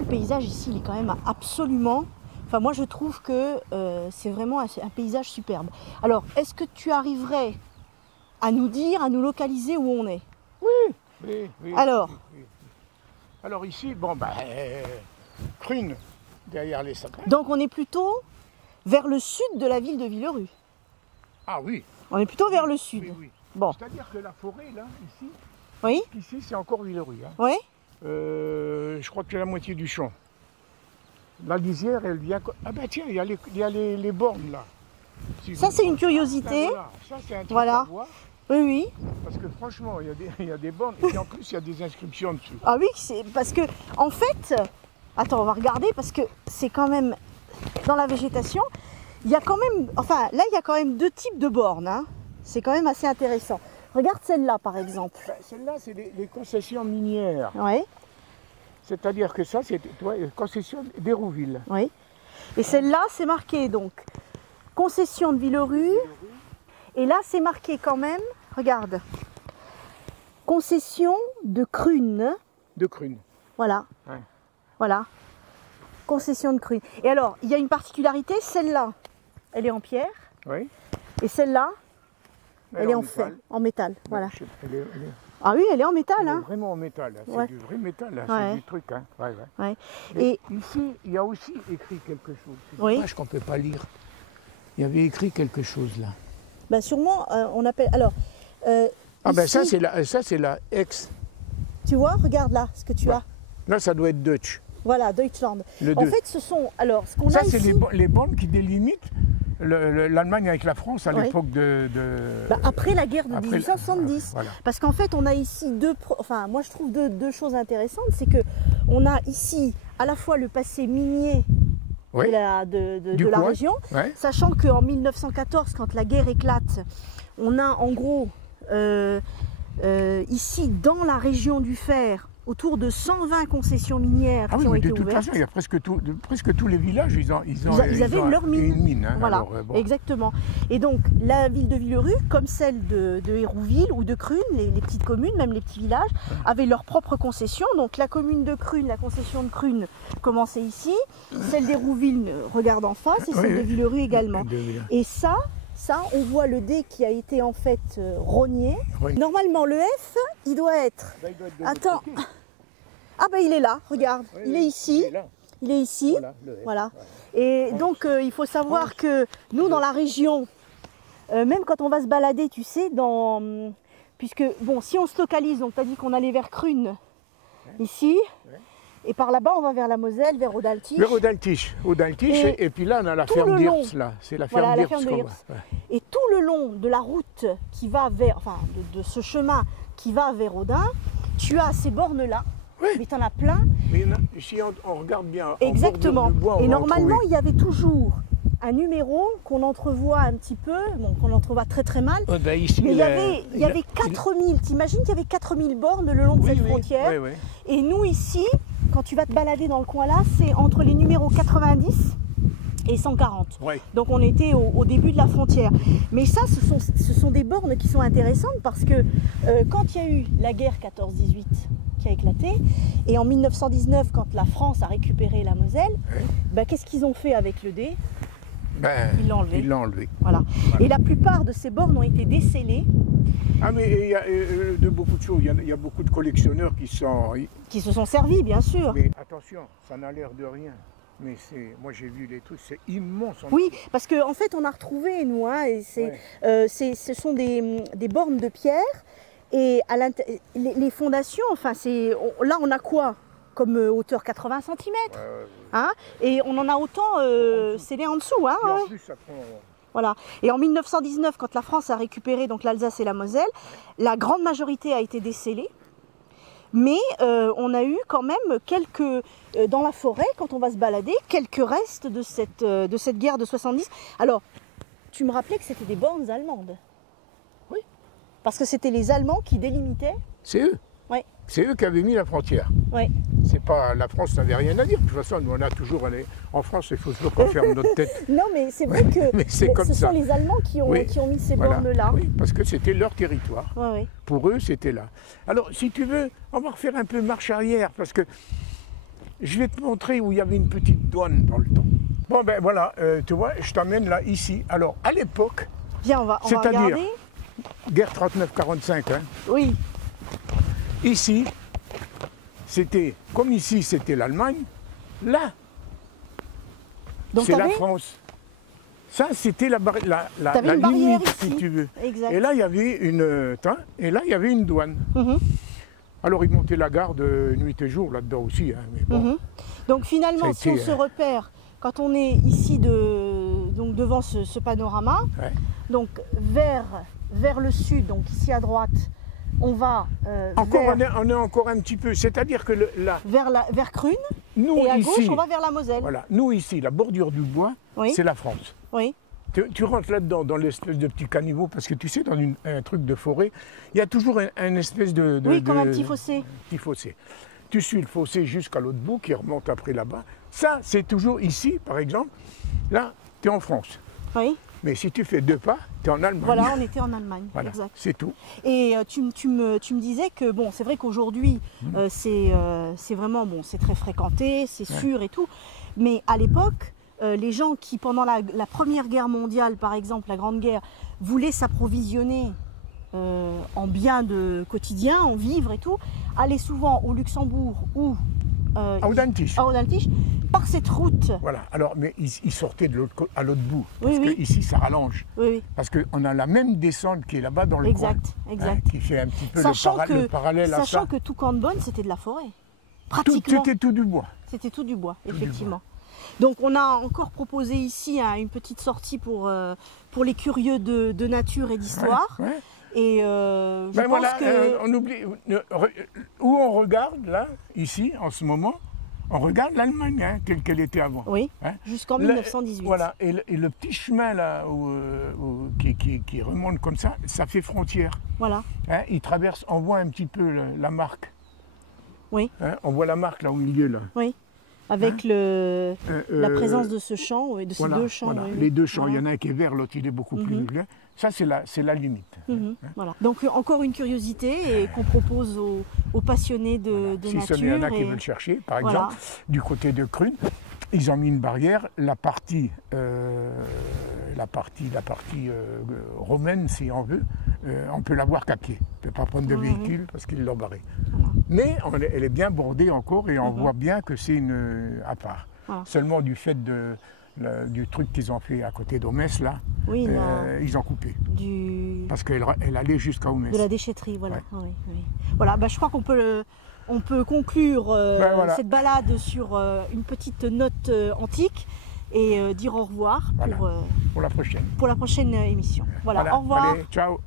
Le paysage ici, il est quand même absolument... Enfin, moi, je trouve que c'est vraiment un paysage superbe. Alors, est-ce que tu arriverais à nous dire, à nous localiser où on est? Oui. Alors, Alors ici, bon, Crune, derrière les sapins. donc on est plutôt vers le sud de la ville de Villerue. Ah oui. On est plutôt vers le sud. Oui. Bon, C'est-à-dire que la forêt, là, oui, ici c'est encore Villerue. Hein. oui. Je crois que c'est la moitié du champ. La lisière, elle vient... Ah ben tiens, il y a les bornes, là. Si Ça, vous- c'est une curiosité. Voilà, ça c'est un truc Voilà. à voir. Oui, oui. Parce que franchement, il y a des bornes, et puis en plus, il y a des inscriptions dessus. Ah oui, c'est parce que, en fait, attends, on va regarder parce que c'est quand même, dans la végétation, il y a quand même, enfin, là, il y a quand même deux types de bornes. Hein. C'est quand même assez intéressant. Regarde celle-là, par exemple. Celle-là, c'est les concessions minières. Oui, C'est-à-dire que ça, c'est concession d'Hérouville. oui. Et celle-là, c'est marqué, donc, concession de Villerue. Et là, c'est marqué quand même, regarde, concession de Crune. De Crune. Voilà. Ouais. Voilà. Concession de Crune. Et alors, il y a une particularité, celle-là, elle est en pierre. Oui. Et celle-là, elle est en métal. fer, en métal. Voilà. Elle est Ah oui, elle est en métal. elle est Hein. vraiment en métal. Hein. C'est Ouais. du vrai métal. Hein. Ouais. C'est du truc. Hein. Ouais. Ouais. Et Et ici, il y a aussi écrit quelque chose. C'est Oui. dommage qu'on ne peut pas lire. Il y avait écrit quelque chose là. bah, sûrement, on appelle. Alors, Ah ben ici, ça c'est la ex. tu vois, regarde là ce que tu Ouais. as. Là, ça doit être Dutch. Voilà, Deutschland. Le En deux. fait, ce sont. Alors, ce qu'on Ça, a c'est ici. les bornes qui délimitent l'Allemagne avec la France à Ouais. l'époque de... Bah, après la guerre de Après- 1870. Voilà. Parce qu'en fait, on a ici enfin, moi je trouve deux choses intéressantes. C'est que on a ici à la fois le passé minier Oui. de la Du coin. région, Ouais. sachant qu'en 1914, quand la guerre éclate, on a en gros ici dans la région du Fer autour de 120 concessions minières Ah qui oui, ont mais été de toute ouvertes. façon, il y a presque tous les villages, ils Avaient ont leur mine. une mine. Hein. Voilà, Alors, bon. exactement. Et donc, la ville de Villerue, comme celle de Hérouville ou de Crune, les petites communes, même les petits villages, avaient leur propre concession. Donc, la commune de Crune, la concession de Crune commençait ici. Celle d'Hérouville regarde en face et Oui, celle de oui. Villerue également. De- Et ça, on voit le dé qui a été en fait rogné. Oui. Normalement, le F, il doit être... Là, il doit être de l'autre Attends. côté. Ah ben il est là, regarde. Oui, il oui, est ici. il est là. Il est ici. Voilà, le F. Voilà. Et donc, il faut savoir que nous, dans la région, même quand on va se balader, tu sais, puisque, bon, si on se localise, donc tu as dit qu'on allait vers Crune, ici, Ouais. et par là-bas, on va vers la Moselle, vers Audaltich. Vers Audaltich. Et puis là, on a la tout ferme le d'Hirts, long. là. C'est la Voilà, ferme la d'Hirts. ferme de qu'on Hirts. voit. Ouais. Et tout le long de la route qui va vers, enfin, de ce chemin qui va vers Audin, tu as ces bornes-là. Oui. Mais tu en as plein. Mais si on regarde bien, en Exactement. bordure du bois, on Et va en normalement, trouver. il y avait toujours un numéro qu'on entrevoit un petit peu, bon, qu'on entrevoit très très mal. Ouais, ben ici, Mais il y avait 4000, t'imagines qu'il y avait 4000 bornes le long de cette frontière. Oui. Et nous ici, quand tu vas te balader dans le coin là, c'est entre les numéros 90 et 140. Ouais. Donc on était au début de la frontière. Mais ça, ce sont des bornes qui sont intéressantes parce que quand il y a eu la guerre 14-18 qui a éclaté, et en 1919, quand la France a récupéré la Moselle, bah, qu'est-ce qu'ils ont fait avec le dé? Ils l'ont enlevé. Ils l'ont enlevé. Voilà. Et la plupart de ces bornes ont été décellées, Ah mais il y a de beaucoup de choses. Il y a beaucoup de collectionneurs qui sont... qui se sont servis, bien sûr. Mais attention, ça n'a l'air de rien. Mais moi j'ai vu les trucs, c'est immense. Oui, parce qu'en fait, on a retrouvé, nous, hein, et ce sont des bornes de pierre. Et les fondations, enfin, là, on a quoi comme hauteur? 80 cm. Hein, et on en a autant scellé en dessous. Hein, Et en ouais. plus, ça prend... Voilà. Et en 1919, quand la France a récupéré donc l'Alsace et la Moselle, la grande majorité a été décellée. Mais on a eu quand même dans la forêt, quand on va se balader, quelques restes de cette guerre de 70. Alors, tu me rappelais que c'était des bornes allemandes. Oui. Parce que c'était les Allemands qui délimitaient. C'est eux. Oui. C'est eux qui avaient mis la frontière. Oui. C'est pas la France n'avait rien à dire. De toute façon, nous on a toujours en France, il faut toujours pas faire notre tête. Non, mais c'est vrai que Mais c'est comme ce ça. sont les Allemands qui ont mis ces Voilà. bornes-là. Oui, parce que c'était leur territoire. Ouais, ouais. Pour eux, c'était là. Alors, si tu veux, on va refaire un peu marche arrière, parce que je vais te montrer où il y avait une petite douane dans le temps. Bon ben voilà, tu vois, je t'emmène là, ici. Alors à l'époque, Viens, on va c'est-à-dire regarder. guerre 39-45, hein, Oui, ici, c'était, comme ici c'était l'Allemagne, là, donc c'est la t'avais France. Ça, c'était la une barrière limite, ici. si tu veux. Exact. Et là, il y avait une douane. Mhm, Alors, ils montaient la garde nuit et jour là-dedans aussi. Hein, mais bon. mhm. Donc finalement, Ça si a on été, se repère, quand on est ici donc devant ce panorama, Ouais. donc vers le sud, donc ici à droite, on va Encore, on est encore un petit peu. C'est-à-dire que vers Crune, nous et à ici, gauche, on va vers la Moselle. voilà, nous ici, la bordure du bois, Oui. c'est la France. Oui, Tu rentres là-dedans, dans l'espèce de petit caniveau, parce que tu sais, dans un truc de forêt, il y a toujours un espèce de... oui, comme un petit fossé. Petit fossé. Tu suis le fossé jusqu'à l'autre bout, qui remonte après là-bas. Ça, c'est toujours ici, par exemple. Là, tu es en France. Oui, Mais si tu fais 2 pas, tu es en Allemagne. voilà, on était en Allemagne. Voilà, Exact. c'est tout. Et tu me disais que, bon, c'est vrai qu'aujourd'hui, c'est vraiment, bon, c'est très fréquenté, c'est sûr et tout. Mais à l'époque, les gens qui, pendant la Première Guerre mondiale, par exemple, la Grande Guerre, voulaient s'approvisionner en biens de quotidien, en vivres et tout, allaient souvent au Luxembourg ou À Audentige. à Audentige, par cette route. Voilà. Alors, mais ils sortaient à l'autre bout. Oui, Parce oui. que ici, ça rallonge. Oui, oui. Parce qu'on a la même descente qui est là-bas dans le coin. Exact. Qui fait un petit peu Sachant le parallèle à ça. sachant que tout Cambonne, c'était de la forêt. Tout, Pratiquement. c'était tout du bois. C'était tout du bois, du effectivement. Donc on a encore proposé ici une petite sortie pour les curieux de nature et d'histoire. Ouais. Et je Ben pense voilà, que... on oublie. Où on regarde, là, ici, en ce moment, on regarde l'Allemagne, hein, telle qu'elle était avant. Oui, Hein. jusqu'en Là, 1918. Voilà, et le petit chemin là qui remonte comme ça fait frontière. Voilà, Hein. Il traverse, on voit un petit peu la marque. oui, Hein. On voit la marque là au milieu là. oui. Avec la présence de ce champ, et de ces Voilà, deux champs. voilà. oui, oui. Les deux champs, Voilà. il y en a un qui est vert, l'autre il est beaucoup plus vert. Ça c'est la limite. Voilà. Donc encore une curiosité et qu'on propose aux passionnés de Si nature. il y en a qui et- veulent chercher, par Voilà. exemple, du côté de Crune, ils ont mis une barrière. La partie romaine, si on veut, on peut la voir qu'à pied. On ne peut pas prendre de véhicule parce qu'ils l'ont barrée. Voilà. Mais elle est bien bordée encore et on voit bien que c'est une à part. Voilà. Seulement du fait du truc qu'ils ont fait à côté d'Omès, là, Oui, ils ont coupé. de Parce qu'elle allait jusqu'à Omès. la déchetterie, voilà. Ouais. Oui, oui. Voilà, bah, je crois qu'on peut conclure voilà. cette balade sur une petite note antique et dire au revoir Voilà. Pour la prochaine. pour la prochaine émission. Voilà, au revoir. Allez, ciao.